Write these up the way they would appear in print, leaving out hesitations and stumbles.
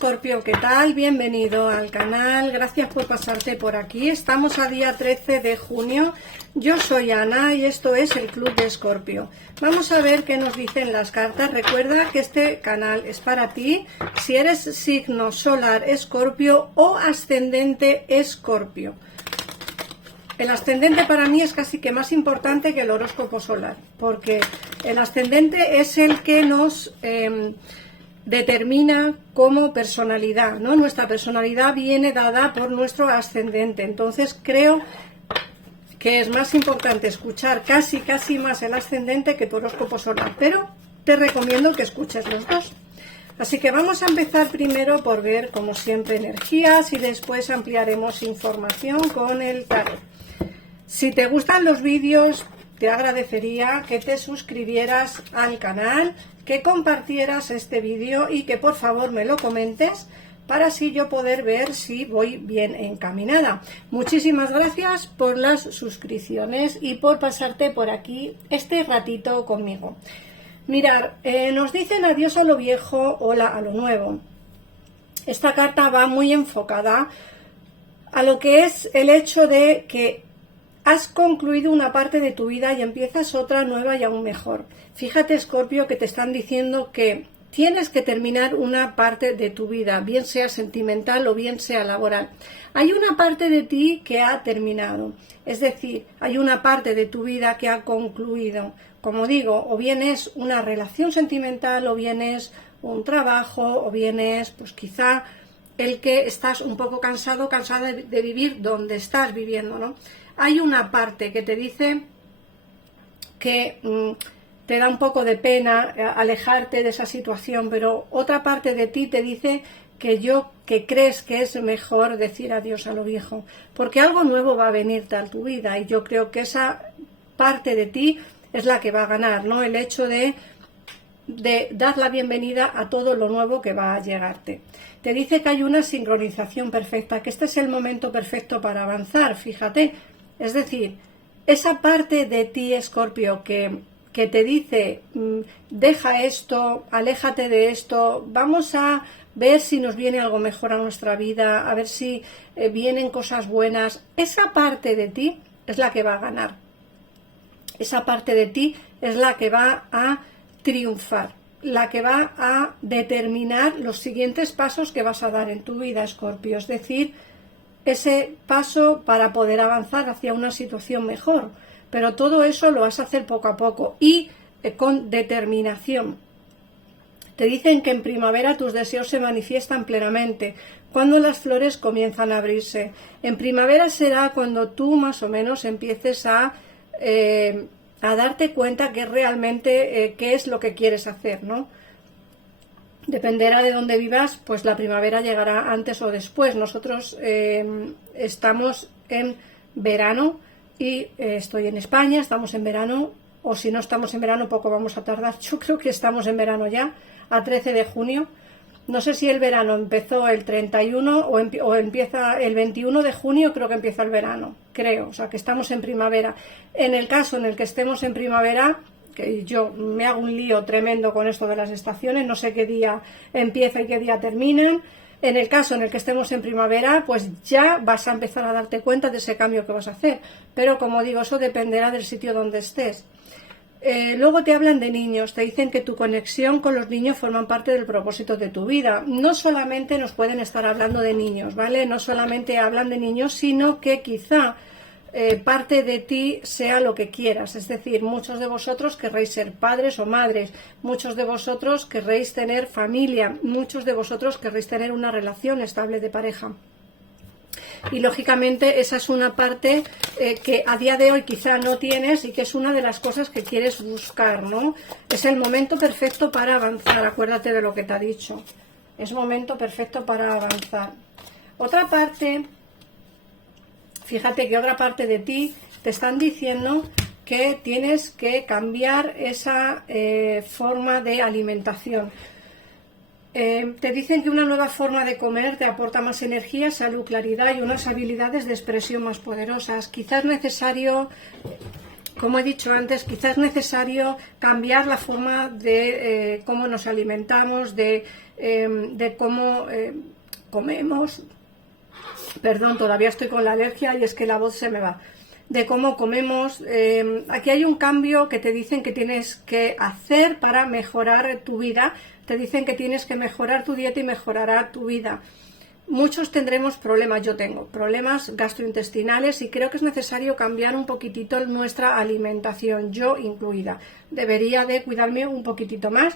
Escorpio, ¿qué tal? Bienvenido al canal, gracias por pasarte por aquí. Estamos a día 13 de junio, yo soy Ana y esto es el Club de Escorpio. Vamos a ver qué nos dicen las cartas. Recuerda que este canal es para ti si eres signo solar Escorpio o ascendente Escorpio. El ascendente para mí es casi que más importante que el horóscopo solar, porque el ascendente es el que nos determina como personalidad, ¿no? Nuestra personalidad viene dada por nuestro ascendente, entonces creo que es más importante escuchar casi más el ascendente que tu horóscopo solar, pero te recomiendo que escuches los dos. Así que vamos a empezar primero por ver, como siempre, energías y después ampliaremos información con el tarot. Si te gustan los vídeos, te agradecería que te suscribieras al canal, que compartieras este vídeo y que por favor me lo comentes para así yo poder ver si voy bien encaminada. Muchísimas gracias por las suscripciones y por pasarte por aquí este ratito conmigo. Mirad, nos dicen adiós a lo viejo, hola a lo nuevo. Esta carta va muy enfocada a lo que es el hecho de que has concluido una parte de tu vida y empiezas otra nueva y aún mejor. Fíjate, Escorpio, que te están diciendo que tienes que terminar una parte de tu vida, bien sea sentimental o bien sea laboral. Hay una parte de ti que ha terminado, es decir, hay una parte de tu vida que ha concluido. Como digo, o bien es una relación sentimental, o bien es un trabajo, o bien es, pues quizá, el que estás un poco cansada de vivir donde estás viviendo, ¿no? Hay una parte que te dice que te da un poco de pena alejarte de esa situación, pero otra parte de ti te dice que crees que es mejor decir adiós a lo viejo, porque algo nuevo va a venirte a tu vida y yo creo que esa parte de ti es la que va a ganar, ¿no? El hecho de dar la bienvenida a todo lo nuevo que va a llegarte. Te dice que hay una sincronización perfecta, que este es el momento perfecto para avanzar, fíjate. Es decir, esa parte de ti, Escorpio, que te dice, deja esto, aléjate de esto, vamos a ver si nos viene algo mejor a nuestra vida, a ver si vienen cosas buenas. Esa parte de ti es la que va a ganar. Esa parte de ti es la que va a triunfar, la que va a determinar los siguientes pasos que vas a dar en tu vida, Escorpio. Es decir, ese paso para poder avanzar hacia una situación mejor, pero todo eso lo vas a hacer poco a poco y con determinación. Te dicen que en primavera tus deseos se manifiestan plenamente, cuando las flores comienzan a abrirse. En primavera será cuando tú más o menos empieces a darte cuenta que realmente qué es lo que quieres hacer, ¿no? Dependerá de dónde vivas, pues la primavera llegará antes o después. Nosotros estamos en verano y estoy en España, estamos en verano, o si no estamos en verano poco vamos a tardar. Yo creo que estamos en verano ya, a 13 de junio. No sé si el verano empezó el 31 o empieza el 21 de junio, creo que empieza el verano, creo, o sea que estamos en primavera. En el caso en el que estemos en primavera, que yo me hago un lío tremendo con esto de las estaciones, no sé qué día empieza y qué día terminan. En el caso en el que estemos en primavera, pues ya vas a empezar a darte cuenta de ese cambio que vas a hacer. Pero como digo, eso dependerá del sitio donde estés. Luego te hablan de niños, te dicen que tu conexión con los niños forman parte del propósito de tu vida. No solamente nos pueden estar hablando de niños, ¿vale? No solamente hablan de niños, sino que quizá parte de ti sea lo que quieras, es decir, muchos de vosotros querréis ser padres o madres, muchos de vosotros querréis tener familia, muchos de vosotros querréis tener una relación estable de pareja. Y lógicamente esa es una parte que a día de hoy quizá no tienes y que es una de las cosas que quieres buscar, ¿no? Es el momento perfecto para avanzar, acuérdate de lo que te ha dicho, es momento perfecto para avanzar. Otra parte, fíjate que otra parte de ti te están diciendo que tienes que cambiar esa forma de alimentación. Te dicen que una nueva forma de comer te aporta más energía, salud, claridad y unas habilidades de expresión más poderosas. Quizás es necesario, como he dicho antes, quizás es necesario cambiar la forma de cómo nos alimentamos, de de cómo comemos. Perdón, todavía estoy con la alergia y es que la voz se me va. De cómo comemos. Aquí hay un cambio que te dicen que tienes que hacer para mejorar tu vida. Te dicen que tienes que mejorar tu dieta y mejorará tu vida. Muchos tendremos problemas, yo tengo problemas gastrointestinales y creo que es necesario cambiar un poquitito nuestra alimentación, yo incluida. Debería de cuidarme un poquitito más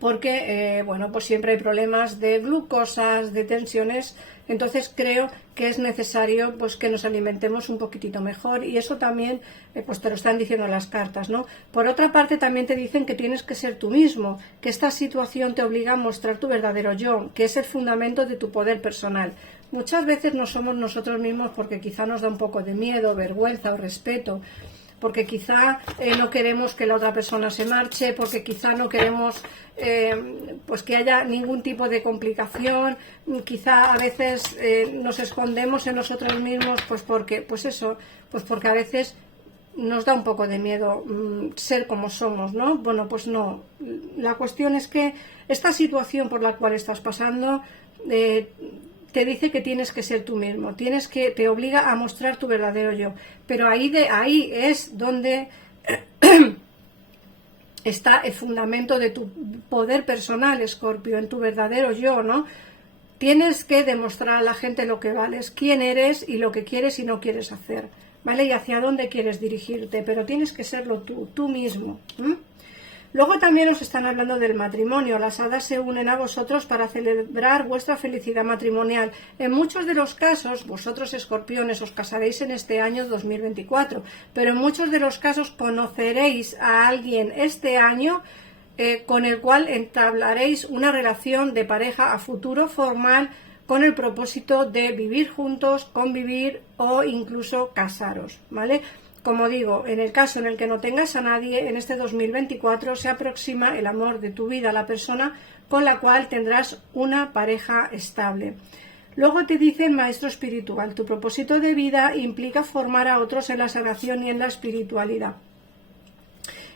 porque, bueno, pues siempre hay problemas de glucosas, de tensiones, entonces creo que es necesario pues que nos alimentemos un poquitito mejor y eso también pues te lo están diciendo las cartas, ¿no? Por otra parte también te dicen que tienes que ser tú mismo, que esta situación te obliga a mostrar tu verdadero yo, que es el fundamento de tu poder personal. Muchas veces no somos nosotros mismos porque quizá nos da un poco de miedo, vergüenza o respeto, porque quizá no queremos que la otra persona se marche, porque quizá no queremos pues que haya ningún tipo de complicación, quizá a veces nos escondemos en nosotros mismos pues porque a veces nos da un poco de miedo ser como somos, ¿no? Bueno, pues no, la cuestión es que esta situación por la cual estás pasando te dice que tienes que ser tú mismo, te obliga a mostrar tu verdadero yo, pero ahí es donde está el fundamento de tu poder personal, Escorpio, en tu verdadero yo, ¿no? Tienes que demostrar a la gente lo que vales, quién eres y lo que quieres y no quieres hacer, ¿vale? Y hacia dónde quieres dirigirte, pero tienes que serlo tú mismo, ¿eh? Luego también os están hablando del matrimonio. Las hadas se unen a vosotros para celebrar vuestra felicidad matrimonial. En muchos de los casos, vosotros escorpiones os casaréis en este año 2024, pero en muchos de los casos conoceréis a alguien este año con el cual entablaréis una relación de pareja a futuro formal con el propósito de vivir juntos, convivir o incluso casaros, ¿vale? Como digo, en el caso en el que no tengas a nadie, en este 2024 se aproxima el amor de tu vida, la persona con la cual tendrás una pareja estable. Luego te dice el maestro espiritual, tu propósito de vida implica formar a otros en la salvación y en la espiritualidad.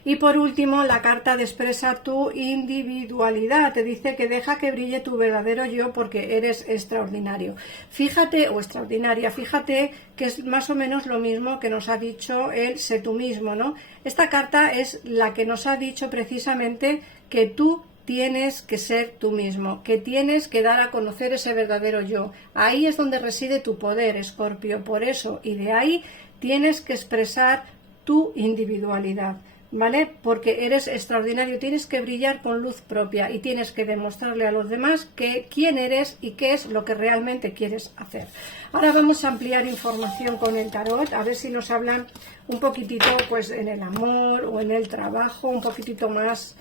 Y por último, la carta de expresa tu individualidad. Te dice que deja que brille tu verdadero yo porque eres extraordinario. Fíjate, o extraordinaria, fíjate que es más o menos lo mismo que nos ha dicho el sé tú mismo, ¿no? Esta carta es la que nos ha dicho precisamente que tú tienes que ser tú mismo, que tienes que dar a conocer ese verdadero yo. Ahí es donde reside tu poder, Escorpio. Por eso, y de ahí tienes que expresar tu individualidad, ¿vale? Porque eres extraordinario, tienes que brillar con luz propia y tienes que demostrarle a los demás quién eres y qué es lo que realmente quieres hacer. Ahora vamos a ampliar información con el tarot, a ver si nos hablan un poquitito pues en el amor o en el trabajo, un poquitito más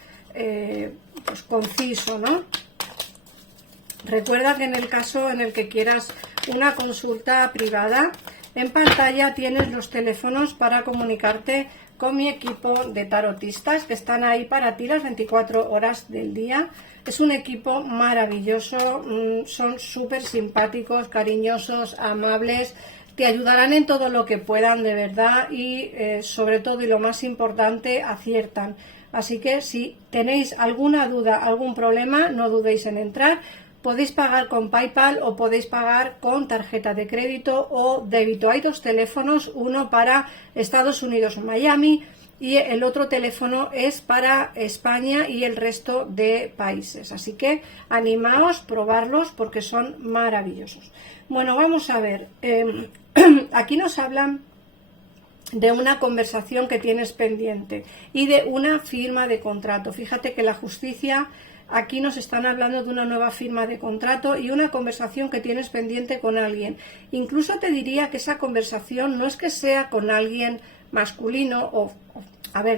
pues conciso, ¿no? Recuerda que en el caso en el que quieras una consulta privada, en pantalla tienes los teléfonos para comunicarte con mi equipo de tarotistas que están ahí para ti las 24 horas del día. Es un equipo maravilloso, son súper simpáticos, cariñosos, amables, te ayudarán en todo lo que puedan de verdad y sobre todo y lo más importante, aciertan. Así que si tenéis alguna duda, algún problema, no dudéis en entrar. Podéis pagar con PayPal o podéis pagar con tarjeta de crédito o débito. Hay dos teléfonos, uno para Estados Unidos o Miami y el otro teléfono es para España y el resto de países. Así que animaos, probarlos porque son maravillosos. Bueno, vamos a ver. Aquí nos hablan de una conversación que tienes pendiente y de una firma de contrato. Fíjate que la justicia... Aquí nos están hablando de una nueva firma de contrato y una conversación que tienes pendiente con alguien. Incluso te diría que esa conversación no es que sea con alguien masculino o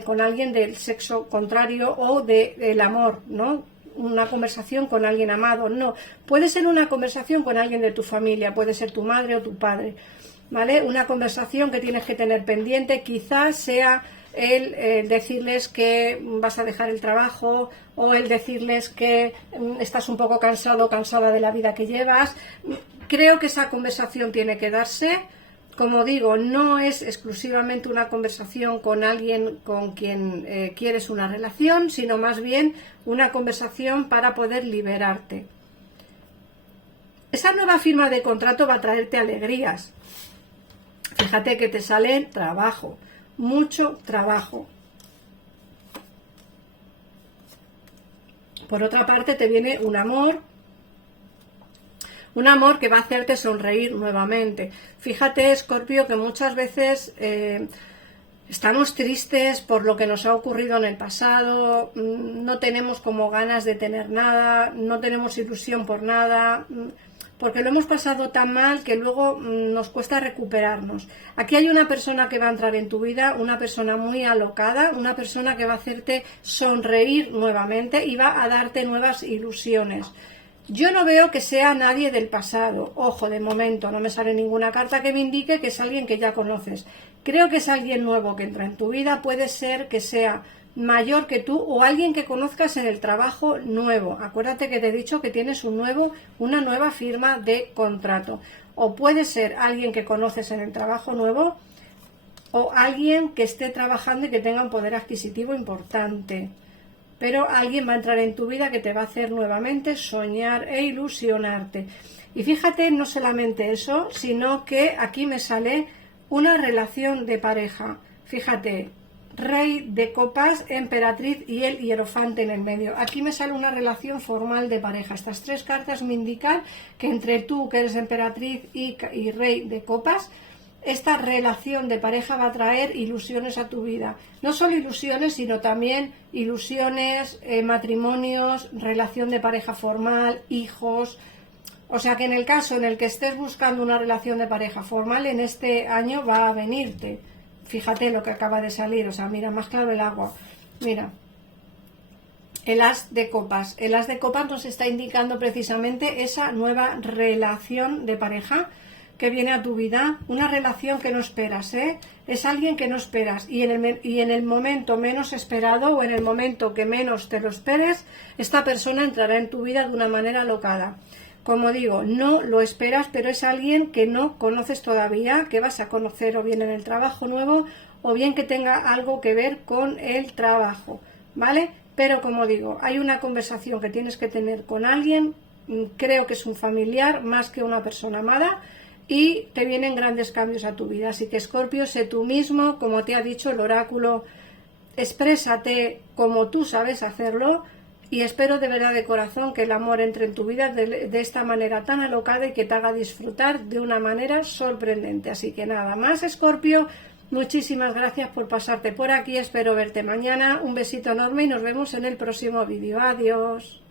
con alguien del sexo contrario o del amor, ¿no? Una conversación con alguien amado, no. Puede ser una conversación con alguien de tu familia, puede ser tu madre o tu padre, ¿vale? Una conversación que tienes que tener pendiente, quizás sea el decirles que vas a dejar el trabajo o el decirles que estás un poco cansado o cansada de la vida que llevas. Creo que esa conversación tiene que darse Como digo, no es exclusivamente una conversación con alguien con quien quieres una relación, sino más bien una conversación para poder liberarte. Esa nueva firma de contrato va a traerte alegrías. Fíjate que te sale trabajo, mucho trabajo. Por otra parte te viene un amor que va a hacerte sonreír nuevamente. Fíjate, Escorpio, que muchas veces estamos tristes por lo que nos ha ocurrido en el pasado, no tenemos como ganas de tener nada, no tenemos ilusión por nada, porque lo hemos pasado tan mal que luego nos cuesta recuperarnos. Aquí hay una persona que va a entrar en tu vida, una persona muy alocada, una persona que va a hacerte sonreír nuevamente y va a darte nuevas ilusiones. Yo no veo que sea nadie del pasado. Ojo, de momento no me sale ninguna carta que me indique que es alguien que ya conoces. Creo que es alguien nuevo que entra en tu vida. Puede ser que sea mayor que tú o alguien que conozcas en el trabajo nuevo. Acuérdate que te he dicho que tienes una nueva firma de contrato. O puede ser alguien que conoces en el trabajo nuevo o alguien que esté trabajando y que tenga un poder adquisitivo importante. Pero alguien va a entrar en tu vida que te va a hacer nuevamente soñar e ilusionarte. Y fíjate, no solamente eso, sino que aquí me sale una relación de pareja. Fíjate, Rey de Copas, Emperatriz y el Hierofante en el medio. Aquí me sale una relación formal de pareja. Estas tres cartas me indican que entre tú, que eres Emperatriz, y Rey de Copas, esta relación de pareja va a traer ilusiones a tu vida. No solo ilusiones, sino también ilusiones, matrimonios, relación de pareja formal, hijos. O sea que en el caso en el que estés buscando una relación de pareja formal, en este año va a venirte. Fíjate lo que acaba de salir, o sea, mira, más claro el agua. Mira, el As de Copas. El As de Copas nos está indicando precisamente esa nueva relación de pareja que viene a tu vida, una relación que no esperas, es alguien que no esperas y en el momento menos esperado o en el momento que menos te lo esperes, esta persona entrará en tu vida de una manera alocada. Como digo, no lo esperas, pero es alguien que no conoces todavía, que vas a conocer o bien en el trabajo nuevo o bien que tenga algo que ver con el trabajo, ¿vale? Pero como digo, hay una conversación que tienes que tener con alguien, creo que es un familiar más que una persona amada, y te vienen grandes cambios a tu vida. Así que, Escorpio, sé tú mismo, como te ha dicho el oráculo, exprésate como tú sabes hacerlo y espero de verdad de corazón que el amor entre en tu vida de esta manera tan alocada y que te haga disfrutar de una manera sorprendente. Así que nada más, Escorpio, muchísimas gracias por pasarte por aquí, espero verte mañana, un besito enorme y nos vemos en el próximo vídeo. Adiós.